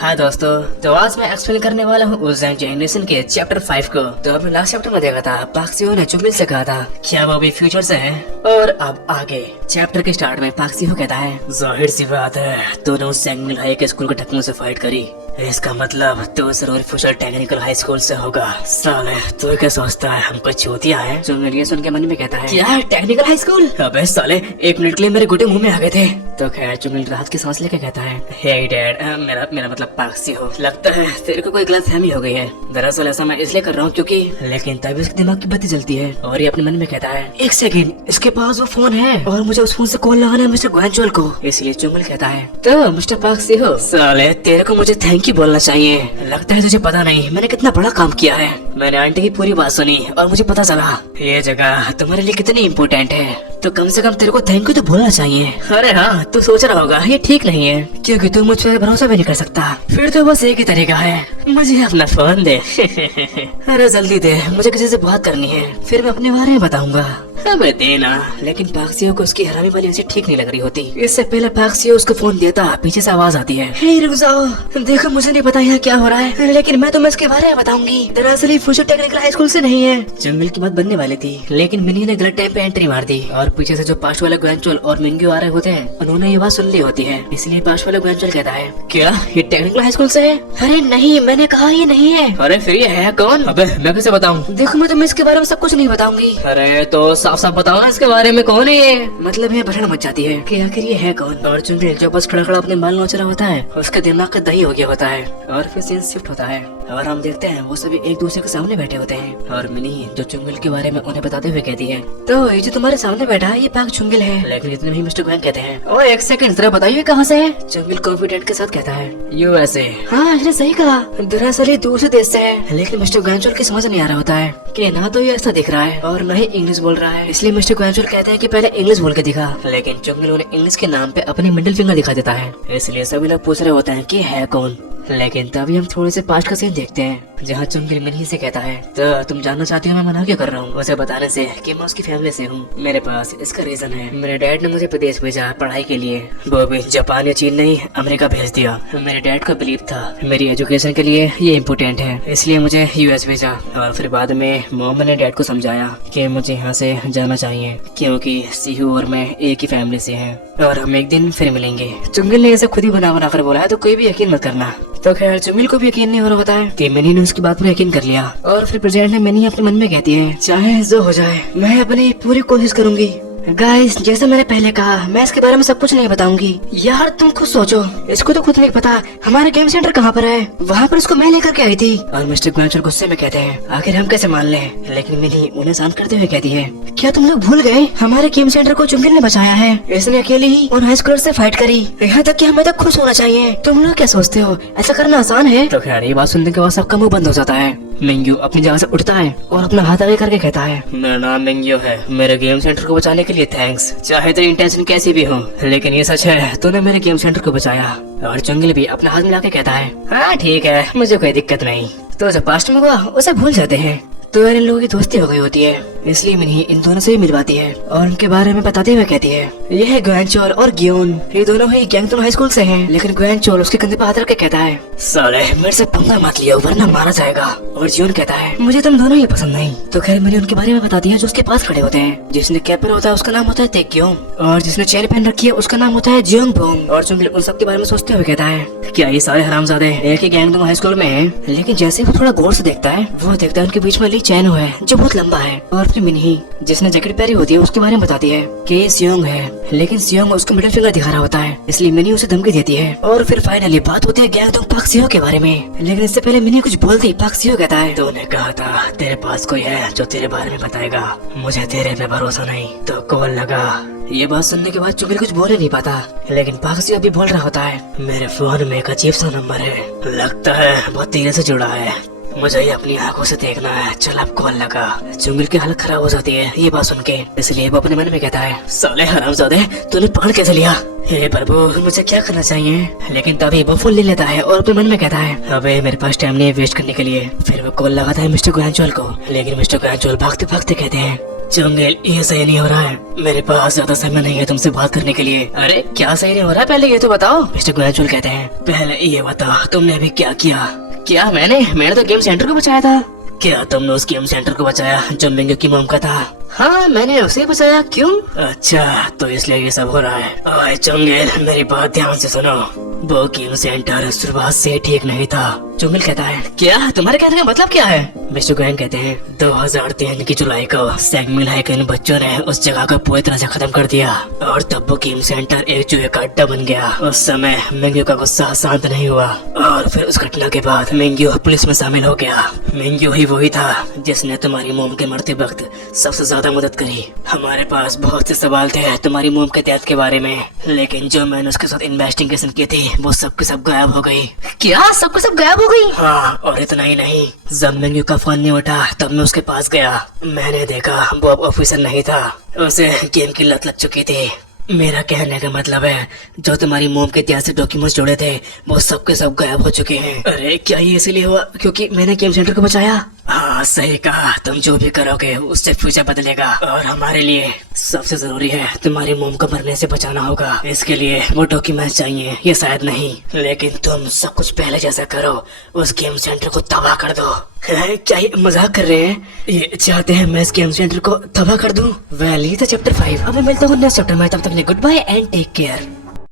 हाँ दोस्तों, तो आज मैं एक्सप्लेन करने वाला हूँ उस जनरेशन के चैप्टर 5 को। तो हमने लास्ट चैप्टर में देखा था पाक सिहो ने चुंगमिल से कहा था क्या वो भी फ्यूचर से है। और अब आगे चैप्टर के स्टार्ट में पाक सिहो कहता है, जाहिर सी बात है तूने उस चुंगमिल हाई के स्कूल के टकलों से फाइट करी, इसका मतलब तो जरूर फ्यूचर टेक्निकल हाई स्कूल से होगा। साले तू क्या सोचता है हमको चूतिया है? चुंगमिल ये सुन के मन में कहता है, क्या है टेक्निकल हाई स्कूल? अबे साले 1 मिनट के लिए मेरे गोटे मुंह में आ गए थे। तो खैर चुंगमिल राहत की सांस लेके कहता है, हे डैड, मेरा मतलब पाक सिहो, लगता है तेरे को कोई गलतफहमी हो गई है। दरअसल ऐसा मैं इसलिए कर रहा हूँ क्योंकि, लेकिन तभी उसके दिमाग की बत्ती जलती है और ये अपने मन में कहता है, एक सेकंड, इसके पास वो फोन है और मुझे उस फोन से कॉल लगाना है मिस्टर ग्वेंचुअल को। इसलिए चुंगमिल कहता है, तो मिस्टर पाक सिहो, साले तेरे को मुझे थैंक यू बोलना चाहिए। लगता है तुझे पता नहीं मैंने कितना बड़ा काम किया है। मैंने आंटी की पूरी बात सुनी और मुझे पता चला ये जगह तुम्हारे लिए कितनी इम्पोर्टेंट है, तो कम से कम तेरे को थैंक यू तो बोलना चाहिए। अरे हाँ, तू सोच रहा होगा ये ठीक नहीं है क्योंकि तू मुझ पर भरोसा भी नहीं कर सकता। फिर तो बस एक ही तरीका है, मुझे अपना फोन दे। अरे जल्दी दे, मुझे किसी से बात करनी है, फिर मैं अपने बारे में बताऊंगा। अबे देना। लेकिन पाक सिहो को उसकी हरामी वाली ऐसी ठीक नहीं लग रही होती। इससे पहले पाक सिहो उसको फोन देता, पीछे से आवाज आती है, हे रुक जाओ, देखो मुझे नहीं पता यहाँ क्या हो रहा है, लेकिन मैं तुम्हें इसके बारे में बताऊंगी। दरअसल फ्यूचर टेक्निकल हाई स्कूल से नहीं है। चुंगमिल की बात बनने वाली थी, लेकिन मिनी ने गलत टाइम पे एंट्री मार दी और पीछे से जो पास वाले ग्वेंचुअल और मिंग्यू आ रहे होते हैं उन्होंने ये बात सुन ली होती है। इसलिए पास वाले ग्वेंचुअल कहता है, क्या ये टेक्निकल हाई स्कूल से है? अरे नहीं, मैंने कहा ये नहीं है। अरे फिर ये है कौन? अबे मैं कैसे बताऊँ? देखो मैं तुम्हें इसके बारे में सब कुछ नहीं बताऊंगी। अरे तो साफ साफ बताओ ना इसके बारे में, कौन है ये? मतलब ये भसड़ मच जाती है कि आखिर ये है कौन। और चुंगमिल जो बस खड़ा खड़ा अपने बाल नोच रहा होता है उसका दिमाग का दही हो गया होता है और फिर सीन शिफ्ट होता है और हम देखते हैं वो सभी एक दूसरे के सामने बैठे होते हैं और मिनी जो चुंगमिल के बारे में उन्हें बताते हुए कहती है, तो ये जो तुम्हारे सामने बैठा है ये पाक चुंगमिल है। लेकिन इतने ही मिस्टर ग्वेंग कहते हैं, ओ एक सेकंड, जरा बताइए कहाँ से है? चुंगमिल कॉन्फिडेंट के साथ कहता है, यूएसए। हाँ इसने सही कहा, दरअसल ये दूसरे देश से है। लेकिन मिस्टर ग्वेंचुअल की समझ नहीं आ रहा होता है कि ना तो ये ऐसा दिख रहा है और न ही इंग्लिश बोल रहा है। इसलिए मिस्टर ग्वेंचुअल कहते हैं कि पहले इंग्लिश बोल के दिखा, लेकिन चुंगमिल उन्हें इंग्लिश के नाम पे अपनी मिडिल फिंगर दिखा देता है। इसलिए सभी लोग पूछ रहे होते हैं कि है कौन। लेकिन तभी हम थोड़े से पास्ट का सीन देखते हैं जहाँ चुंगमिल मिनी से कहता है, तो तुम जानना चाहती हो मैं मना क्यों कर रहा हूँ? उसे बताने से कि मैं उसकी फैमिली से हूँ। मेरे पास इसका रीजन है, मेरे डैड ने मुझे विदेश भेजा पढ़ाई के लिए, वो भी जापान या चीन नहीं अमेरिका भेज दिया। मेरे डैड का बिलीव था मेरी एजुकेशन के लिए ये इम्पोर्टेंट है, इसलिए मुझे यूएस भेजा। और फिर बाद में मॉम ने डैड को समझाया कि मुझे यहाँ से जाना चाहिए क्योंकि सिहो और मैं एक ही फैमिली से हैं और हम एक दिन फिर मिलेंगे। चुंगमिल ने इसे खुद ही बना कर बोला है, तो कोई भी यकीन मत करना। तो खैर चुंगमिल को भी यकीन नहीं हो रहा होता है कि मिनी ने उसकी बात पर यकीन कर लिया। और फिर प्रेजेंट में मिनी अपने मन में कहती है, चाहे जो हो जाए मैं अपनी पूरी कोशिश करूंगी। गाइस, जैसे मैंने पहले कहा मैं इसके बारे में सब कुछ नहीं बताऊंगी। यार तुम खुद सोचो, इसको तो खुद नहीं पता हमारा गेम सेंटर कहाँ पर है, वहाँ पर इसको मैं लेकर के आई थी। और मिस्टर ग्वेंचुअल गुस्से में कहते हैं, आखिर हम कैसे मान लें? लेकिन मिनी उन्हें शांत करते हुए कहती है, क्या तुम लोग भूल गए हमारे गेम सेंटर को चुंगमिल ने बचाया है? इसने अकेले ही उन हाई स्कूलर से फाइट करी, यहाँ तक कि हमें तक खुश होना चाहिए। तुम लोग क्या सोचते हो ऐसा करना आसान है? तो खैर ये बात सुनने के बाद सबका मुंह बंद हो जाता है। मिंग्यू अपनी जगह से उठता है और अपना हाथ आगे करके कहता है, मेरा नाम मिंग्यू है, मेरे गेम सेंटर को बचाने के लिए थैंक्स। चाहे तेरी इंटेंशन कैसी भी हो, लेकिन ये सच है तूने मेरे गेम सेंटर को बचाया। और चुंगमिल भी अपना हाथ मिला के कहता है, हाँ ठीक है, मुझे कोई दिक्कत नहीं। तो जो पास्ट में हुआ उसे भूल जाते हैं। तो इन लोगों की दोस्ती हो गई होती है, इसलिए मिनी इन दोनों से भी मिलवाती है और उनके बारे में बताते हुए कहती है, ये है ग्वेंचुअल और गियोन, ये दोनों ही गैंगटन हाई स्कूल से हैं। लेकिन ग्वेंचुअल उसके कंधे पर हाथ रख के कहता है, साले मेरे से पंगा मत लियो वरना मारा जाएगा। और जियोन कहता है, मुझे तुम दोनों ही पसंद नहीं। तो खैर मिनी उनके बारे में बताती है जो उसके पास खड़े होते हैं। जिसने कैप पर होता है उसका नाम होता है ताक्योंग और जिसने चेन पहन रखी है उसका नाम होता है जियोंगबोम। और चुंगमिल उन सब के बारे में सोचते हुए कहता है, क्या ये सारे हरामजादे एक ही गैंगटन हाई स्कूल में हैं? लेकिन जैसे वो थोड़ा गौर से देखता है वो देखता है उनके बीच में ली चैनो है जो बहुत लंबा है। और फिर मिनी जिसने जैकेट पहनी होती है उसके बारे में बताती है कि ये सियोंग है, लेकिन सियोंग उसको मिडिल फिंगर दिखा रहा होता है, इसलिए मिनी उसे धमकी देती है। और फिर फाइनली बात होती है गैंगटन पाक सिहो के बारे में। लेकिन इससे पहले मिनी कुछ बोलती पाक सिहो कहता है, तूने कहा था तेरे पास कोई है जो तेरे बारे में बताएगा, मुझे तेरे पे भरोसा नहीं तो कॉल लगा। ये बात सुनने के बाद चुंगमिल कुछ बोल नहीं पाता, लेकिन पाक सिहो अभी बोल रहा होता है, मेरे फोन में एक अजीब सा नंबर है, लगता है बहुत धीरे से जुड़ा है, मुझे ये अपनी आंखों से देखना है, चल अब कॉल लगा। चुंगमिल की हालत खराब हो जाती है ये बात सुन के, इसलिए वो अपने मन में कहता है, साले हरामजादे तूने पकड़ कैसे लिया? हे प्रभु मुझे क्या करना चाहिए? लेकिन तभी वो फोन ले लेता है और अपने मन में कहता है, अबे मेरे पास टाइम नहीं है वेस्ट करने के लिए। फिर वो कॉल लगाता है मिस्टर ग्वेंचुअल को, लेकिन मिस्टर ग्वेंचुअल भागते भागते कहते हैं, चुंगेल, ये सही नहीं हो रहा है। मेरे पास ज्यादा समय नहीं है तुमसे बात करने के लिए। अरे क्या सही नहीं हो रहा है, पहले ये तो बताओ। मिस्टर ग्रेजुअल कहते हैं, पहले ये बताओ तुमने अभी क्या किया। क्या मैंने तो गेम सेंटर को बचाया था। क्या तुमने उस गेम सेंटर को बचाया जो मिंगू की मॉम का था? हाँ, मैंने उसे बचाया। क्यों? अच्छा, तो इसलिए ये सब हो रहा है। ओए चुंगेल, मेरी बात ध्यान से सुनो। वो गेम सेंटर शुरुआत से ठीक नहीं था। चुंगेल कहता है, क्या तुम्हारे कहने का मतलब क्या है? मिस्टर गोयन कहते हैं, 2003 की जुलाई को सैंगमिल हाई के इन बच्चों ने उस जगह को पूरी तरह से खत्म कर दिया और तब वो गेम सेंटर एक जुए का अड्डा बन गया। उस समय मिंगू का गुस्सा शांत नहीं हुआ और फिर उस घटना के बाद मिंगू पुलिस में शामिल हो गया। मिंगू ही वही था जिसने तुम्हारी मोम के मरते वक्त सबसे ज्यादा मदद करी। हमारे पास बहुत से सवाल थे तुम्हारी मोम के डेथ के बारे में, लेकिन जो मैंने उसके साथ इन्वेस्टिगेशन की थी वो सब के सब गायब हो गई। क्या सब के सब गायब हो गई? हाँ, और इतना ही नहीं, जब मिंगू का फोन नहीं उठा तब मैं उसके पास गया। मैंने देखा वो अब ऑफिसर नहीं था, उसे गेम की लत लग चुकी थी। मेरा कहने का मतलब है जो तुम्हारी मोम के इतिहास से डॉक्यूमेंट्स जोड़े थे वो सब के सब गायब हो चुके हैं। अरे क्या ये इसलिए हुआ क्योंकि मैंने गेम सेंटर को बचाया? हाँ सही कहा, तुम जो भी करोगे उससे फ्यूचर बदलेगा और हमारे लिए सबसे जरूरी है तुम्हारी मोम को मरने से बचाना होगा। इसके लिए वो डॉक्यूमेंट्स चाहिए, ये शायद नहीं, लेकिन तुम सब कुछ पहले जैसा करो, उस गेम सेंटर को तबाह कर दो। क्या ये मजाक कर रहे हैं? ये चाहते हैं मैं इस गेम सेंटर को तबाह कर दूं? वेल, ये था चैप्टर 5। अब मैं मिलता हूँ नेक्स्ट चैप्टर में, तब तक goodbye and take care.